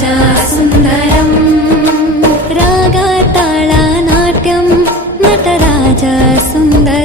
सुन्दरम् रागाताळानाट्यं नटराज सुन्दर